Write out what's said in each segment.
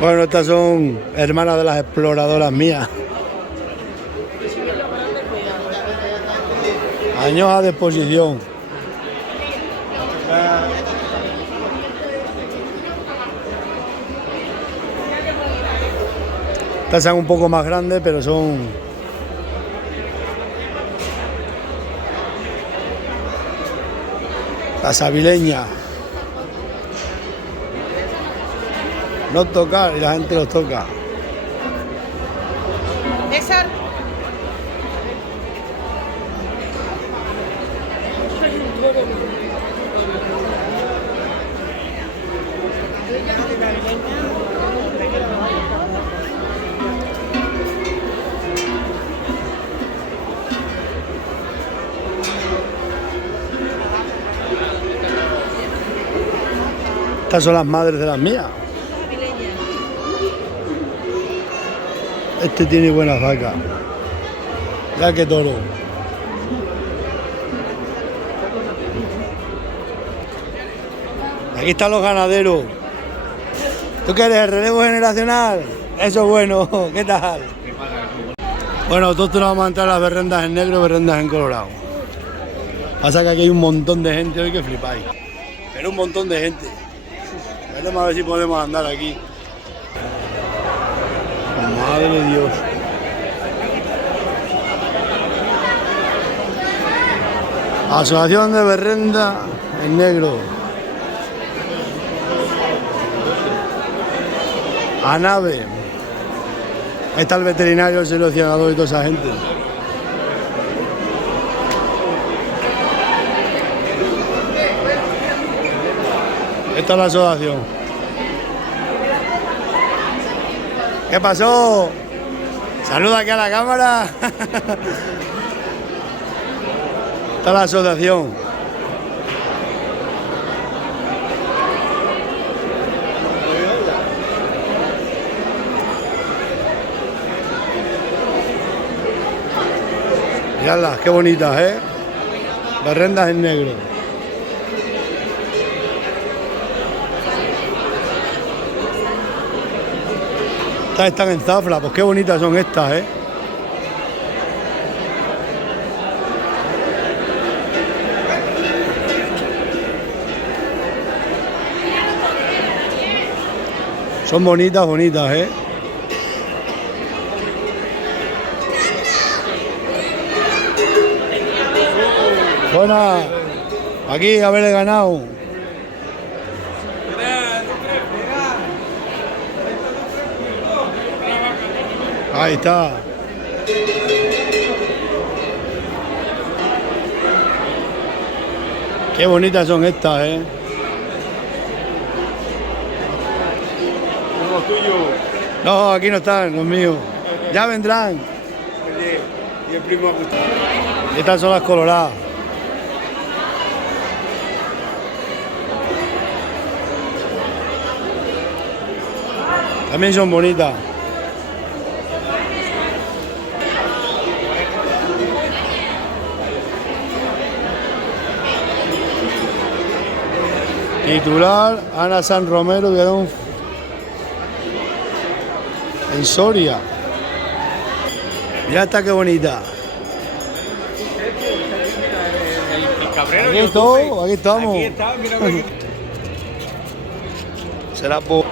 Bueno, estas son hermanas de las exploradoras mías. Años a disposición. Estas son un poco más grandes, pero son... las avileñas. No tocar y la gente los toca. César. Estas son las madres de las mías. Este tiene buenas vacas. Ya que toro. Aquí están los ganaderos. ¿Tú qué eres? ¿El relevo generacional? Eso es bueno. ¿Qué tal? Bueno, nosotros vamos a entrar a las berrendas en negro y berrendas en colorado. Pasa que aquí hay un montón de gente hoy que flipáis. Pero un montón de gente. Veremos a ver si podemos andar aquí. Madre de Dios. Asociación de berrenda en negro. ANAVE. Ahí está el veterinario, el seleccionador y toda esa gente. Esta es la asociación. ¿Qué pasó? Saluda aquí a la cámara. Esta es la asociación. Miradlas, qué bonitas, ¿eh? Berrendas en negro. Estas están en zafra, pues qué bonitas son estas, ¿eh? Son bonitas, bonitas, ¿eh? Buenas. Aquí, haberle ganado. Ahí está. Qué bonitas son estas, ¿eh? Los tuyos. No, aquí no están, los míos. Ya vendrán. Y el primo Agustín. Estas son las coloradas. También son bonitas. Titular, Ana San Romero, quedó en Soria. Mira esta qué bonita. El cabrero. Aquí todo, aquí estamos. Aquí está, mira aquí. Será por...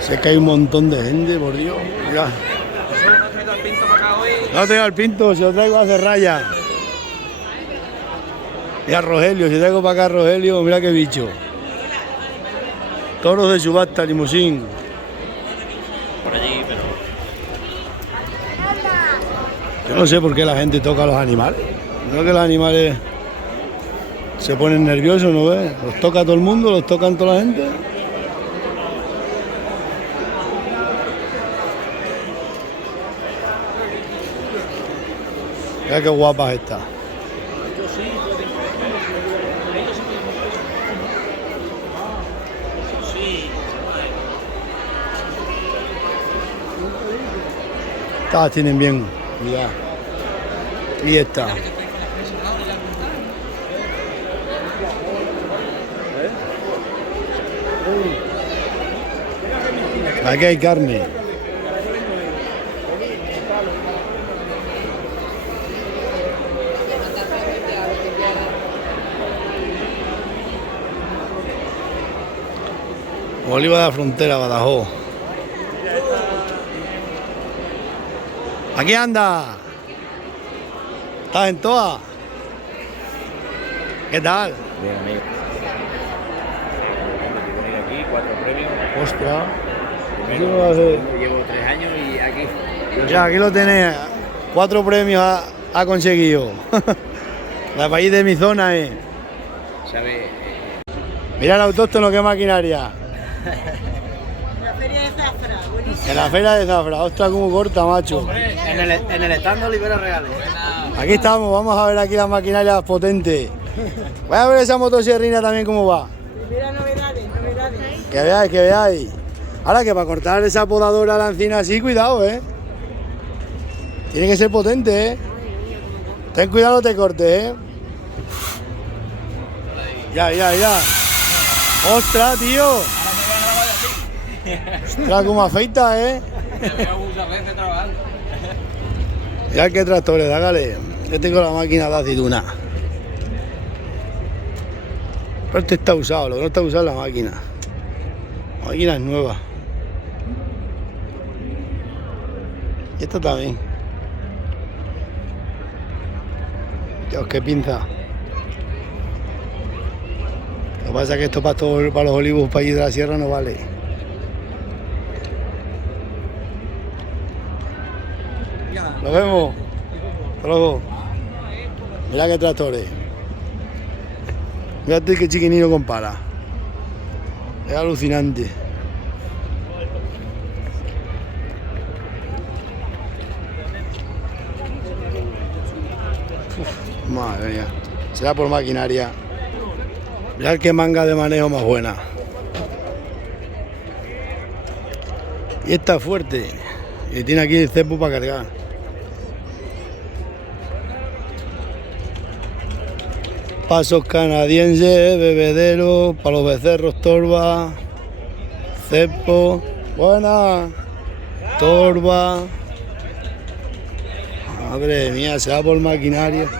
Sé que hay un montón de gente, por Dios. Mira. ¿No traigo el pinto para acá hoy? No traigo al Pinto, se lo traigo a Cerraya. Y a Rogelio, si traigo para acá a Rogelio, mira qué bicho. Toros de subasta, limusín. Por allí, pero... Yo no sé por qué la gente toca a los animales. Creo que los animales se ponen nerviosos, ¿no ves? Los toca todo el mundo, los tocan toda la gente. Mira qué guapas estas. Estas tienen bien, mira. Y esta. Aquí hay carne. Oliva de la Frontera, Badajoz. Aquí anda. ¿Estás en toa? ¿Qué tal? Bien, amigo. Aquí, 4 premios. Ostras. Llevo 3 años y aquí. Ya, aquí lo tenés. 4 premios ha conseguido. La país de mi zona, ¿Sabes? Mira el autóctono, qué maquinaria. La feria de Zafra, buenísimo. En la feria de Zafra. Ostras, cómo corta, macho. En el stand de Oliveros Reales. Aquí estamos, vamos a ver aquí las maquinarias potentes. Voy a ver esa motosierrina también cómo va. Mira novedades, novedades. Que veáis, que veáis. Ahora que para cortar esa podadora la encina así, cuidado, Tiene que ser potente, Ten cuidado, no te cortes, Ya. Ostras, tío. Ostras, cómo afeita, Me veo muchas veces trabajando. Ya qué tractores, dágale. Yo tengo la máquina de aceituna. Pero este está usado, lo que no está usado es la máquina. La máquina es nueva. Y esta también. Dios, qué pinza. Lo que pasa es que esto para los olivos para allí de la sierra no vale. Nos vemos. Hasta luego. Mira qué tractores. Fíjate qué chiquinino compara. Es alucinante. Uf, madre mía. Será por maquinaria. Mirad qué manga de manejo más buena. Y esta es fuerte. Y tiene aquí el cepo para cargar. Pasos canadienses, bebedero, para los becerros, torba, cepo, buena, torba. Madre mía, se va por maquinaria.